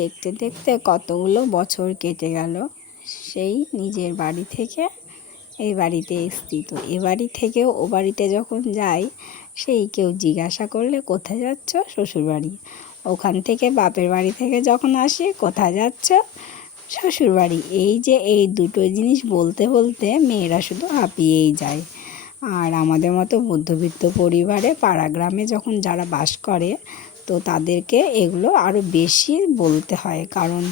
দেখতে দেখতে কতগুলো বছর কেটে গেল। সেই নিজের বাড়ি থেকে এই বাড়িতে এসছি, তো এ বাড়ি থেকে ও বাড়িতে যখন যাই, সেই কেউ জিজ্ঞাসা করলে কোথায় যাচ্ছ? শ্বশুরবাড়ি। ওখান থেকে বাপের বাড়ি থেকে যখন আসি, কোথায় যাচ্ছ? শ্বশুরবাড়ি। এই যে এই দুটো জিনিস বলতে বলতে মেয়েরা শুধু হাঁপিয়েই যায়। আর আমাদের মতো মধ্যবিত্ত পরিবারে পাড়া গ্রামে যখন যারা বাস করে, তো তাদেরকে এগুলো আরও বেশি বলতে হয়, কারণ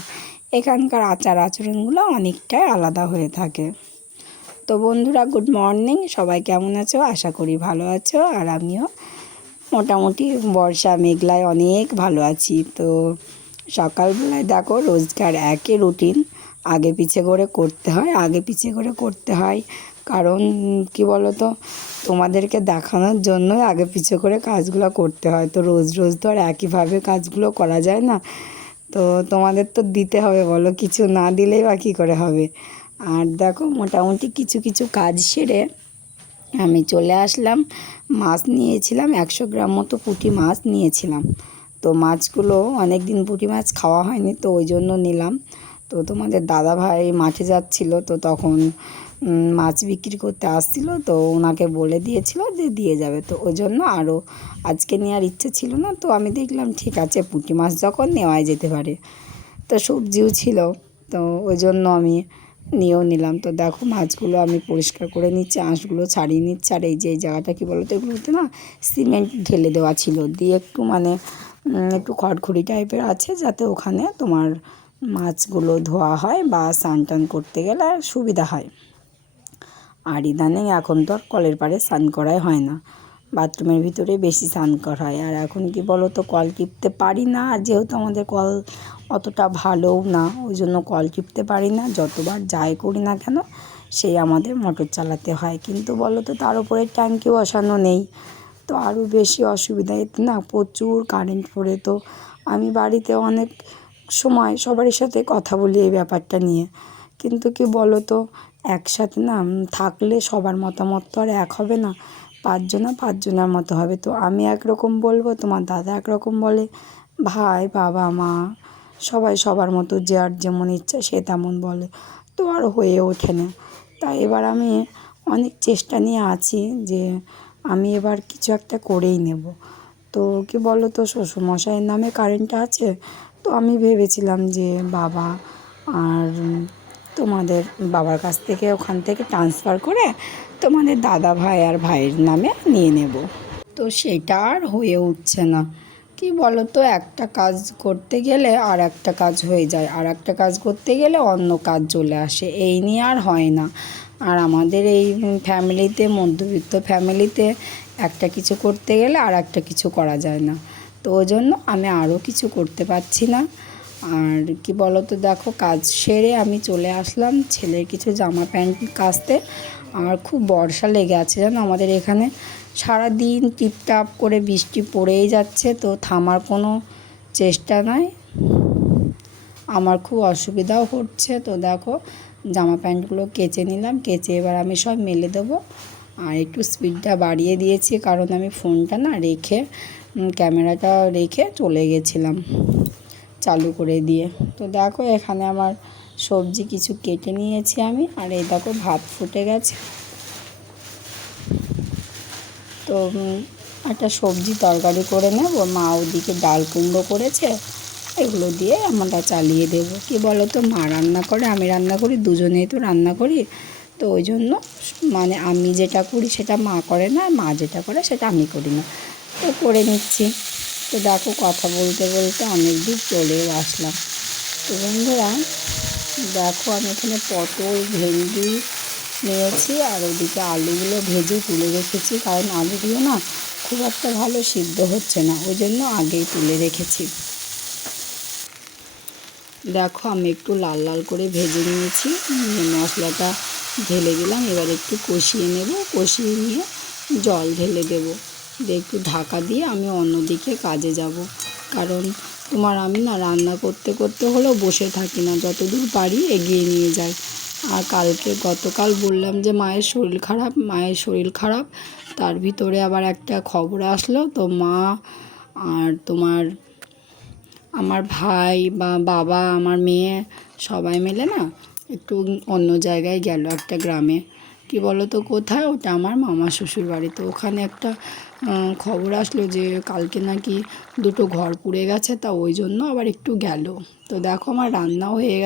এখানকার আচার আচরণগুলো অনেকটাই আলাদা হয়ে থাকে। তো বন্ধুরা, গুড মর্নিং, সবাই কেমন আছো? আশা করি ভালো আছো। আর আমিও মোটামুটি বর্ষা মেঘলায় অনেক ভালো আছি। তো সকালবেলায় দেখো, রোজকার একই রুটিন, আগে পিছে করে করতে হয়। কারণ কি বলো তো, তোমাদেরকে দেখানোর জন্যই আগে পিছে করে কাজগুলো করতে হয়। তো রোজ রোজ তো আর একইভাবে কাজগুলো করা যায় না। তো তোমাদের তো দিতে হবে, বলো, কিছু না দিলেই বা কী করে হবে। আর দেখো, মোটামুটি কিছু কিছু কাজ সেরে আমি চলে আসলাম। মাছ নিয়েছিলাম, 100 গ্রাম মতো পুঁটি মাছ নিয়েছিলাম। তো মাছগুলো অনেক দিন পুঁটি মাছ খাওয়া হয়নি, তো ওই জন্য নিলাম। তো তোমাদের দাদা ভাই মাঠে যাচ্ছিল, তো তখন মাছ বিক্রি করতে আসছিল, তো ওনাকে বলে দিয়েছিল যে দিয়ে যাবে। তো ওই জন্য আরও আজকে নেওয়ার ইচ্ছে ছিল না, তো আমি দেখলাম ঠিক আছে, পুঁটি মাছ যখন নেওয়াই যেতে পারে। তো সবজিও ছিল, তো ওই জন্য আমি নিয়েও নিলাম। তো দেখো, মাছগুলো আমি পরিষ্কার করে নিচ্ছি, আঁশগুলো ছাড়িয়ে নিচ্ছি। আর এই যে এই জায়গাটা কী বলো তো, এগুলোতে না সিমেন্ট ঢেলে দেওয়া ছিল, দিয়ে একটু একটু খড়খড়ি টাইপের আছে, যাতে ওখানে তোমার মাছগুলো ধোয়া হয় বা স্নান টান করতে গেলে সুবিধা হয়। আর ইদানিং এখন তো আর কলের পাড়ে স্নান করাই হয় না, বাথরুমের ভিতরে বেশি স্নান করা হয়। আর এখন কি বলো তো, কল টিপতে পারি না, আর যেহেতু আমাদের কল অতটা ভালোও না, ওই জন্য কল টিপতে পারি না। যতবার যাই করি না কেন, সেই আমাদের মোটর চালাতে হয়। কিন্তু বলো তো, তার উপরে ট্যাঙ্কি বসানো নেই, তো আরও বেশি অসুবিধা। এতে না প্রচুর কারেন্ট পড়ে। তো আমি বাড়িতে অনেক সময় সবারই সাথে কথা বলি এই ব্যাপারটা নিয়ে, কিন্তু কি বলো তো, একসাথে না থাকলে সবার মতামত তো আর এক হবে না, পাঁচজনের মতো হবে। তো আমি একরকম বলবো, তোমার দাদা একরকম বলে, ভাই, বাবা, মা, সবাই সবার মতো, যে আর যেমন ইচ্ছা সে তেমন বলে, তো আর হয়ে ওঠে না। তাই এবার আমি অনেক চেষ্টা নিয়ে আছি যে আমি এবার কিছু একটা করেই নেব। তো কি বলো তো, শ্বশুরমশাইয়ের নামে কারেন্টটা আছে, তো আমি ভেবেছিলাম যে বাবা আর তোমাদের বাবার কাছ থেকে ওখান থেকে ট্রান্সফার করে তোমাদের দাদা ভাই আর ভাইয়ের নামে নিয়ে নেব। তো সেটা আর হয়ে উঠছে না। কি বলো তো, একটা কাজ করতে গেলে আর একটা কাজ হয়ে যায়, আর একটা কাজ করতে গেলে অন্য কাজ চলে আসে, এই নিয়ে আর হয় না। আর আমাদের এই ফ্যামিলিতে, মধ্যবিত্ত ফ্যামিলিতে, একটা কিছু করতে গেলে আর একটা কিছু করা যায় না। তো ওই জন্য আমি আরও কিছু করতে পারছি না। আর কি বলো তো, দেখো, কাজ সেরে আমি চলে আসলাম ছেলের কিছু জামা প্যান্ট কাচতে। আর খুব বর্ষা লেগে আছে জানো আমাদের এখানে, সারাদিন টিপটাপ করে বৃষ্টি পড়েই যাচ্ছে, তো থামার কোনো চেষ্টা নাই। আমার খুব অসুবিধাও হচ্ছে। তো দেখো, জামা প্যান্টগুলো কেচে নিলাম, কেচে এবার আমি সব মেলে দেবো। আর একটু স্পিডটা বাড়িয়ে দিয়েছি, কারণ আমি ফোনটা না রেখে, ক্যামেরাটা রেখে চলে গেছিলাম চালু করে দিয়ে। তো দেখো, এখানে আমার সবজি কিছু কেটে নিয়েছি আমি, আর এই দেখো ভাত ফুটে গেছে। তো একটা সবজি তরকারি করে নেব, মা ওদিকে ডাল কুমড়ো করেছে, এগুলো দিয়ে আমরা চালিয়ে দেব। কি বলো তো, মা রান্না করে, আমি রান্না করি, দুজনেই তো রান্না করি। তো ওই জন্য আমি যেটা করি সেটা মা করে না, আর মা যেটা করে সেটা আমি করি না, তো করে নিচ্ছি। তো দেখো, কথা বলতে বলতে অনেক দূর চলেও আসলাম। তো বন্ধুরা, দেখো, আমি এখানে পটল, ভেন্ডি নিয়েছি, আর ওদিকে আলুগুলো ভেজে তুলে রেখেছি, কারণ আলুগুলো না খুব একটা ভালো সিদ্ধ হচ্ছে না, ওই জন্য আগেই তুলে রেখেছি। দেখো, আমি একটু লাল লাল করে ভেজে নিয়েছি, মশলাটা ঢেলে দিলাম। এবার একটু কষিয়ে নেব, কষিয়ে নিয়ে জল ঢেলে দেবো, দিয়ে একটু ঢাকা দিয়ে আমি অন্যদিকে কাজে যাব। কারণ আমি না রান্না করতে করতে হলেও বসে থাকি না, যতদূর পারি এগিয়ে নিয়ে যাই। আর গতকাল বললাম যে মায়ের শরীর খারাপ, তার ভিতরে আবার একটা খবর আসলো, তো মা আর আমার ভাই বা বাবা আমার মেয়ে সবাই মিলে না একটু অন্য জায়গায় গেল একটা গ্রামে। কি বলো তো কোথায়? ওটা আমার মামা শ্বশুর বাড়ি। তো ওখানে একটা খবর আসলো যে কালকে নাকি দুটো ঘর পুড়ে গেছে, তা ওই জন্য আবার একটু গেল। তো দেখো আমার রান্নাও হয়ে গেছে।